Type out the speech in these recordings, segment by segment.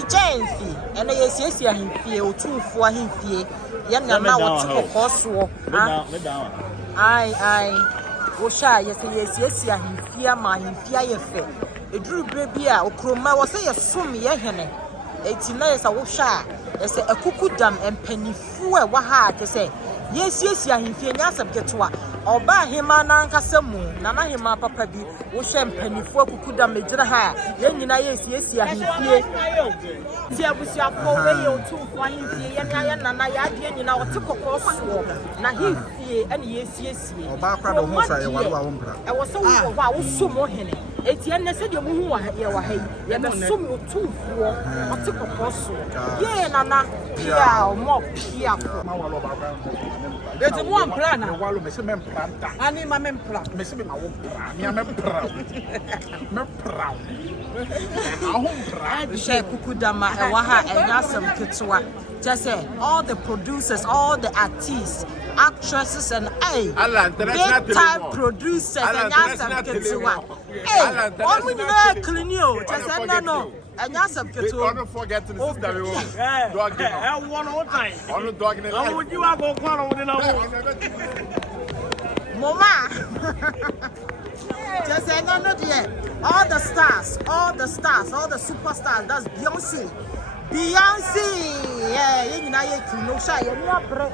Jenfi, and yes, ahimfie, Otumfuo ahimfie. Yam na what kokoso. Ai. Osha yes ahimfie ma ahimfie yefe. Eduru baby a okroma wo say yesum ye hene. Eti na yes a wo hwa a say akukudam empanifu e wa ha te say yes ahimfie nya asem ketewa. Oba hima na nkasa mu na hima papa bi wo hwe empanifu akukudam ejira ha ye nyina yes ahimfie. Ti abusiafo we ye Otumfuo ahimfie ye na ya de nyina wo te kokoso na himfie ene yes. Oba kra do ho sa ye wa wo mpra. E wo so wo wa wo so mo hene. Eti enne se de mo hu wa ye wa ha ye be so mo Otumfuo o te kokoso ye na pia o mo pia ko Ma wa lo ba kra. Eti mo ampra na wa lo me se me mpra nta. Ani ma me mpra. Me se me ma wo mpra. Me me mpra. Me mpra. She kukudama e wa ha enya sam ketewa. Just say all the producers, all the artists, actresses and big time producers and enya ketewa. Hey, all we know clean you. Just say no. Enya sam ketewa. Don't forget to the sister we want. Dog it. I one more time. On the dog in the life. Would you have go on with Mama. Just say no dear. All the stars, all the superstars. That's Beyonce. Yeah, you know you can no shy. You're not break.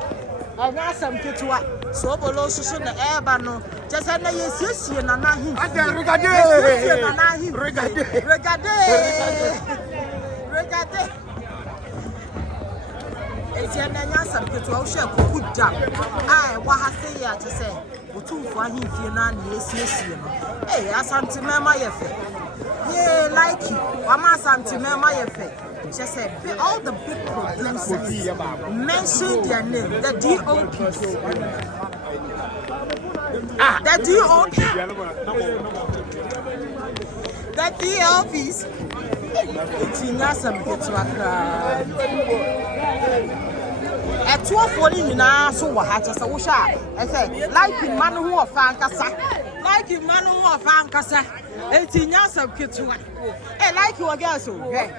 I got some ketua. So below so na eba no. Just say na yes na na him. Regade. Eti na nya some ketua. O she kukuda. Ai wa ha say ya to say. Otumfuo ahimfie na na yes no. Hey, asante mema yefe. Yeah, like you. Wama asante mema yefe. Just say all the big producers mention their name, the DOPs. The DOPs. It's in Yasam Ketuaka. At 2:40 now, so what I just wish I said, like in Manu of Fankasa, like in Manu of Fankasa. 18 years of Ketua. Hey, like you again, so hey,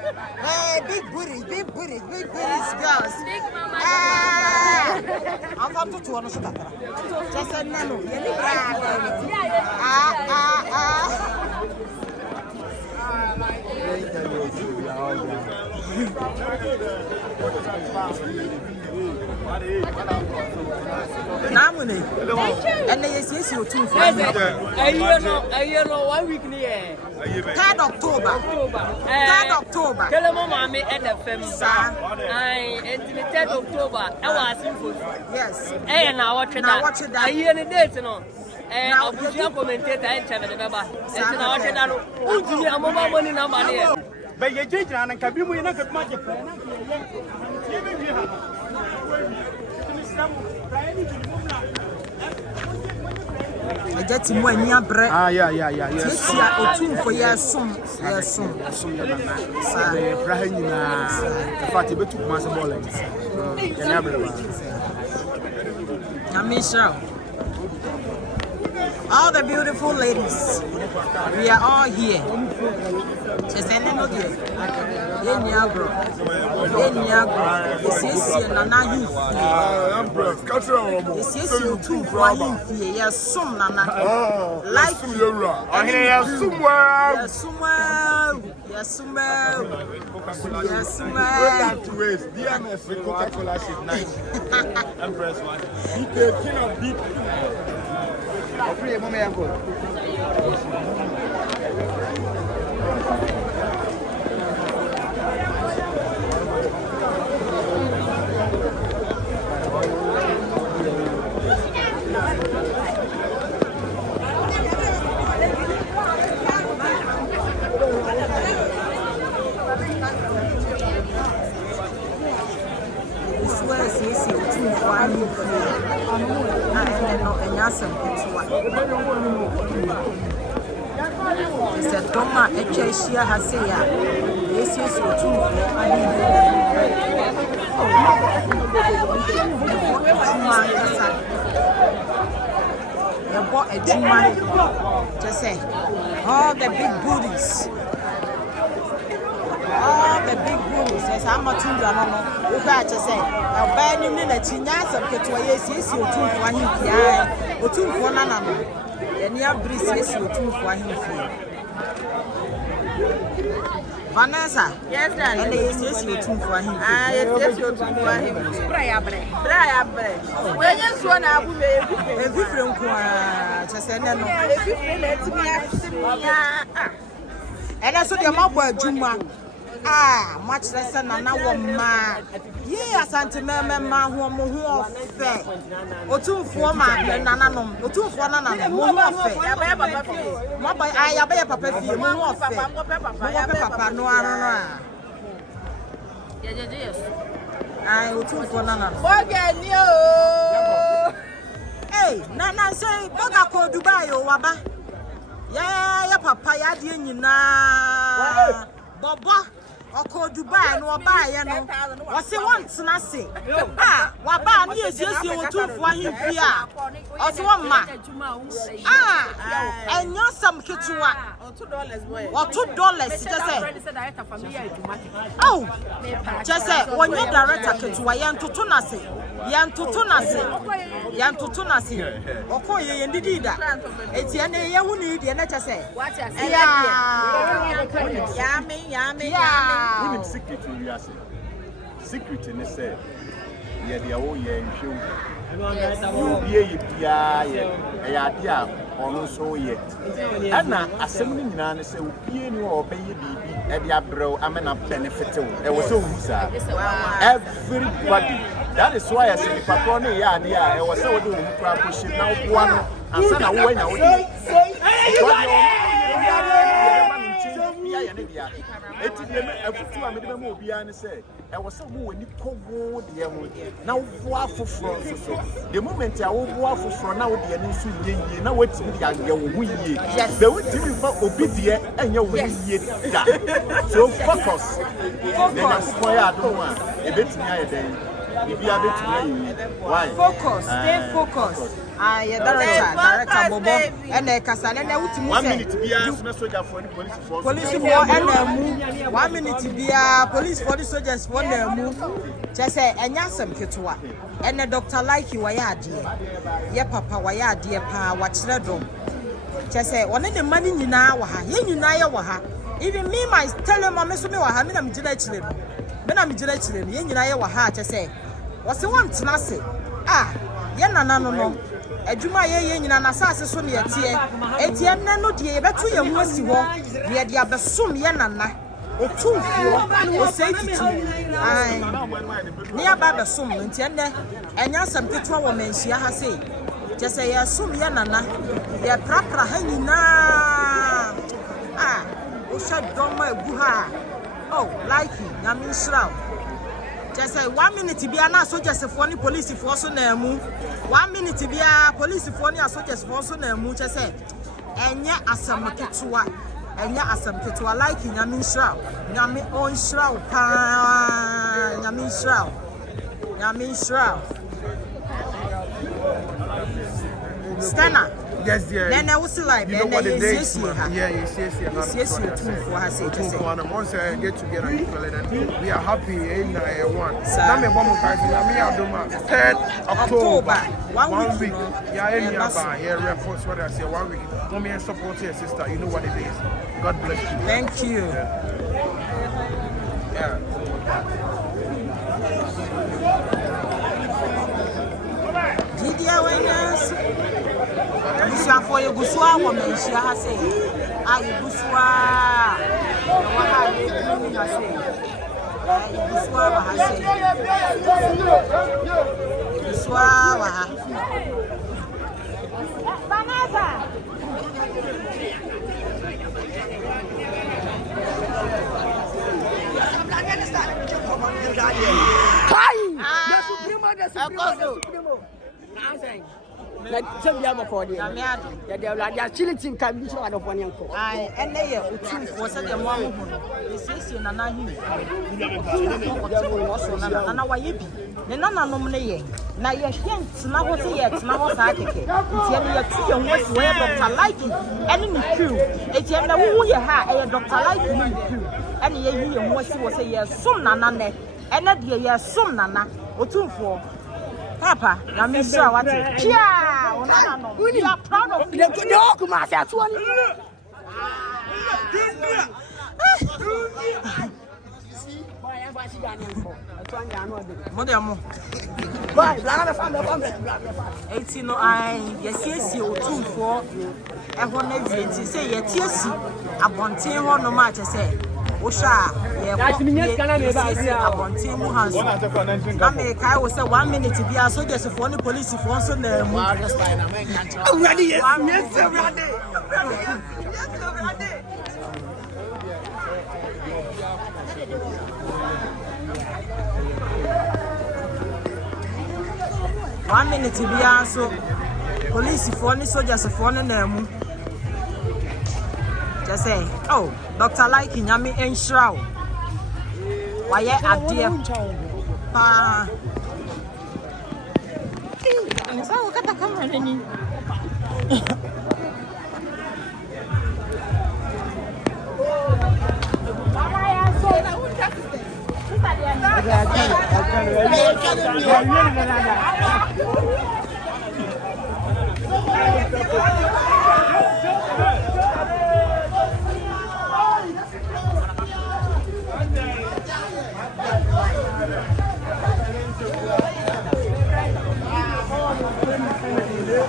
big booties, girls. Big mama. I'm about to want to just a nano. Namune. And they say you too. A year, 1 week near 3rd October. 3rd October. Tell them, Mammy, and the family. I ended the 3rd October. I was in food. Yes. And I watch it. I hear the date, you know. And I'll put your commentator and tell me the member. And I watch it down. Oh, do you have more money now, money? But you change and can be more than a magic. I get him when you bread. Yeah. Yes, yeah, Otumfuo yes, some. Fatty betu kumasa bowling. All the beautiful ladies, we are all here. Just any of you. It's a doma HCA Hasea. This is Otumfuo. A just say all the big booties. All the big booties. sama tundra no wo ba che say ba nim ne na chinya asem ketewa yesi Otumfuo ahemfia Otumfuo nana no eni abris yesi Otumfuo ahemfia Vanessa Yes, darling. and yesi Otumfuo ahemfia Ah, yes, Otumfuo ahemfia. Bra ya bre. We just so na abu me efifre nko a che say ne no efifre na etimi asimia. ene so de mabọ adwuma machire se nana wo ma ye asante meme ma ho mo ho ofe Otumfuo ma nana no Otumfuo nana no mo ho ofe Ya ba papa fi. mo ba ya ba papa fi mo ho ofe mo papa no aro no Yes. Otumfuo nana no Boga ni o. nana say boga ko Dubai o waba ya papa ya de nyina bobo oko Dubai no oba ye no wo se won tena se waba na esiesie Otumfuo ahemfia o se won ma enyo sam ketuwa $2 boy. $2 just say just say wonye director ketuwa ye ntoto na se okoye ye ndidi da eti ene ye hu ni de na just say Yummy. We need secret in the assay. Secret in the say. Yeah, they are all yeah, you be a dear or so yet. And now, assembly man say, you or pay you be at the bro, I'm a benefit. It was so everybody. That is why I said, if I call me, I was so doing pushing now one and son of when I the moment I will for now, the new now what's yes, they would give you obedient and your way. So focus. A bit near why? Focus, stay focused. Director Bobo, and Kasane, and 1 minute to be a soldier for the police for and 1 minute to be a police for the soldiers for the move. Just say, and Yasam Ketua, and the doctor like you, why dear. Ye papa, why dear pa, watch the drum. Just say, one of the money in our waha. Even me, my tell him, I'm assuming I have been children. When I'm children, you know, waha, just say, what's the one to say? Yana no. Adwuma ye nyina na sase so ne etie ene no de ye beto ye mu asi ho ye de abesom ye nana Otumfuo o sei titi ne aba besom nti ene enya asam keto wo manhia ha sei je se ye som ye nana ye prapra ha nyina o sha doma egu ha like nyame nsraw just say 1 minute bia na soldiers for ni police for so na mu 1 minute bia police for ni soldiers for so na mu just say enya asam ketewa like nyame nsraw nyame on nsraw pa nyame nsraw Stana. Yes, dear. Then I was like, you know what the dates, man. Yeah, yes. Otumfuo has said. And once I get together, and we are happy in one. Now, me bomb me 3rd October. 1 week. Yeah, reinforce what I say. 1 week. Come here and support your sister. You know what it is. God bless you. Thank you. Yeah. Did you win? For your Guswa woman, she has said, Guswa, na sɛ bia bɔkɔ de na me ado ya de awla ya chili team ka bi so adɔfo ne nko ai ene ye Otumfuo sɛ de mo ahu no esiesie na na hi na wayɛ bi ne nananom ne yɛ na yɛ hwɛ ntena hɔ sɛ yɛ tena hɔ saa kɛkɛ nti ɛne yɛ tu yɛ ho asi wɔ yɛ Dr. Like ɛne ne crew eti ɛna wo yɛ ha ɛyɛ Dr. Like ne ne crew ɛne yɛ yi yɛ ho asi wɔ sɛ yɛ som nana nɛ ɛna deɛ yɛ som nana Otumfuo Papa, na me sure what it. Chia, onana no. We are proud of you. No, kuma se atu ani. Modemo. Boy, blana me fam. 18 no ai, yesiesie Otumfuo. E ho na wie nti se ye tiesi abonten ho no ma che se. Wo sha ye ko. Abonten mu hanso. Na me kai wo se 1 minute bia soldiers for ni police for so na mu. Ready, yes, ready. One minute bia so police for ni soldiers for no na mu. Just say, oh, Dr. Like Nyami Enshraw. Why adie? Pa. And so we got the camera ni.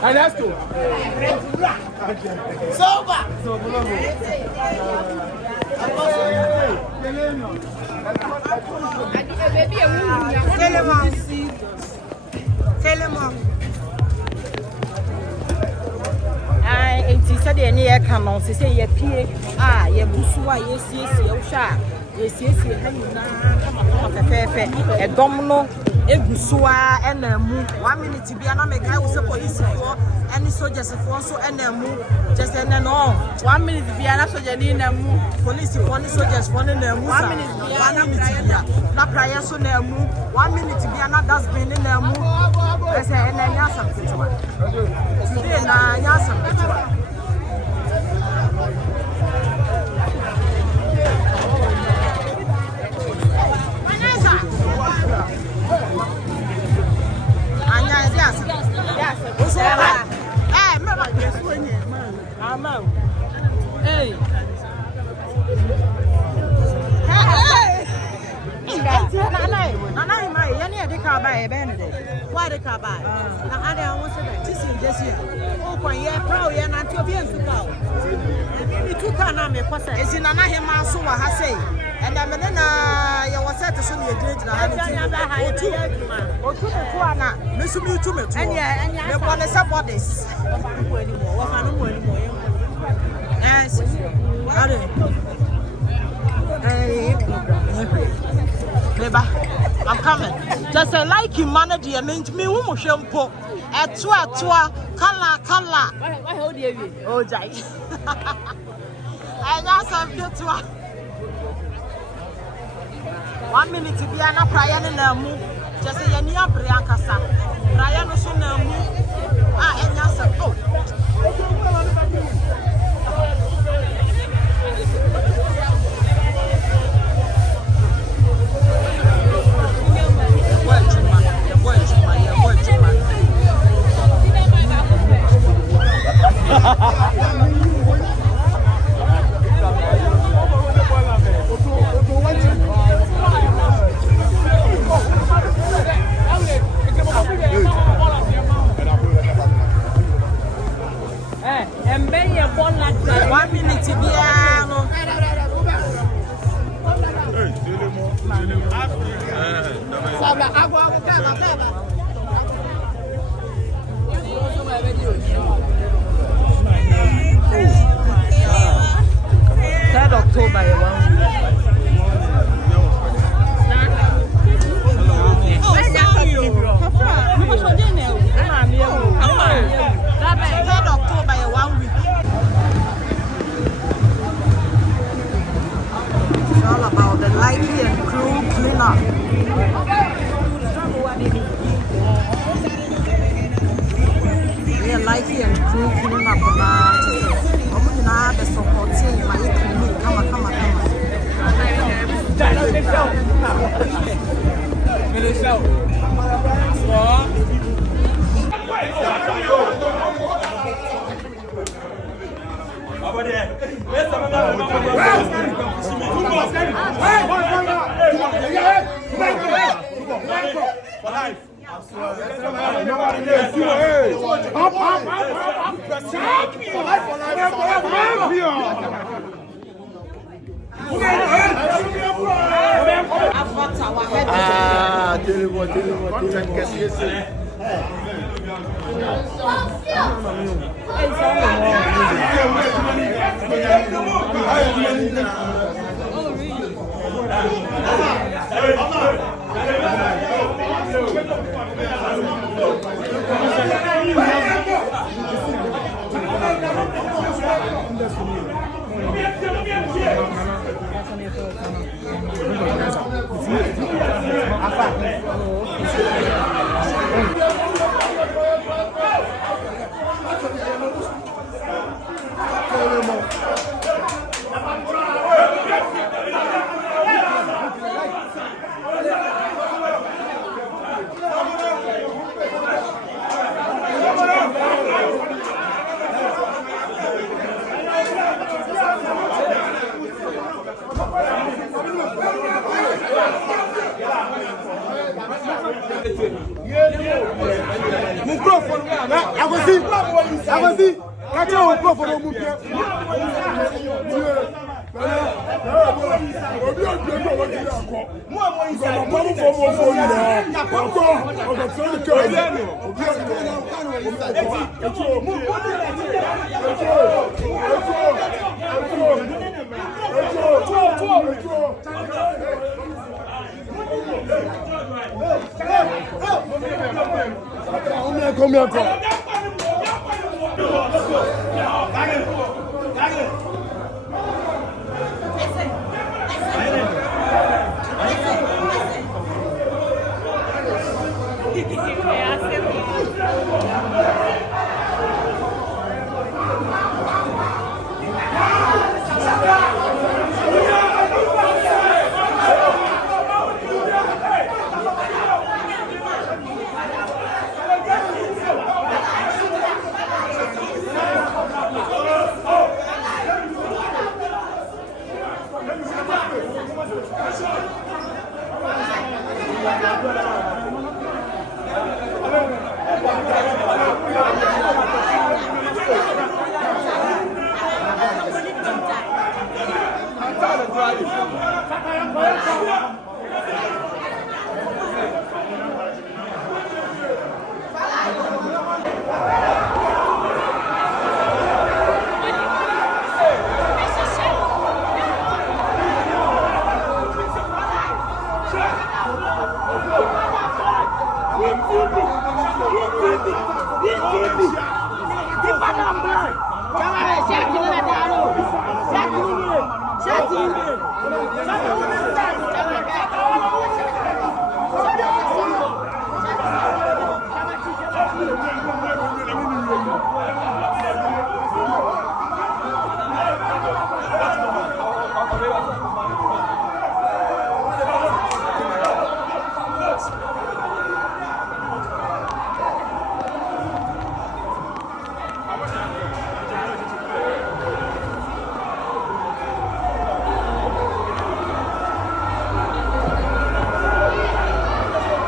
And that's two. Soba. Enti said any air canon, say ye pie, ye busua, yes, ye sha, yes, come a domino, a busua, and a move 1 minute to be an American was a police for any soldiers for so and a move, just and then all 1 minute to be an soldier in a move, police for any soldiers for a move 1 minute, 1 minute, not prior so near move 1 minute to be another dustbin in a move. I say, and then yes, I'm today, now yes, I'm why the car buy? Now I don't want to say this year. Oh, yeah, proud, yeah, not to be in the car. You took her name, it's in another man, so I say. And I'm in a was set to send you a drink. Or two, Miss me to me, and yeah, and one is about this. Yes, I'm coming. Just a like you manage your mean to me, whom shampoo. At tua, color. Why hold you? Oh, Jai. I know some good 1 minute to be an prayer in a move. Just a near Briancasa. Brian also no move. And yes, oh. October, you all about the Likey and Crew cleanup. Yeah, Likey and Crew cleanup. I'm going to have the support team. My cleaning. Come on.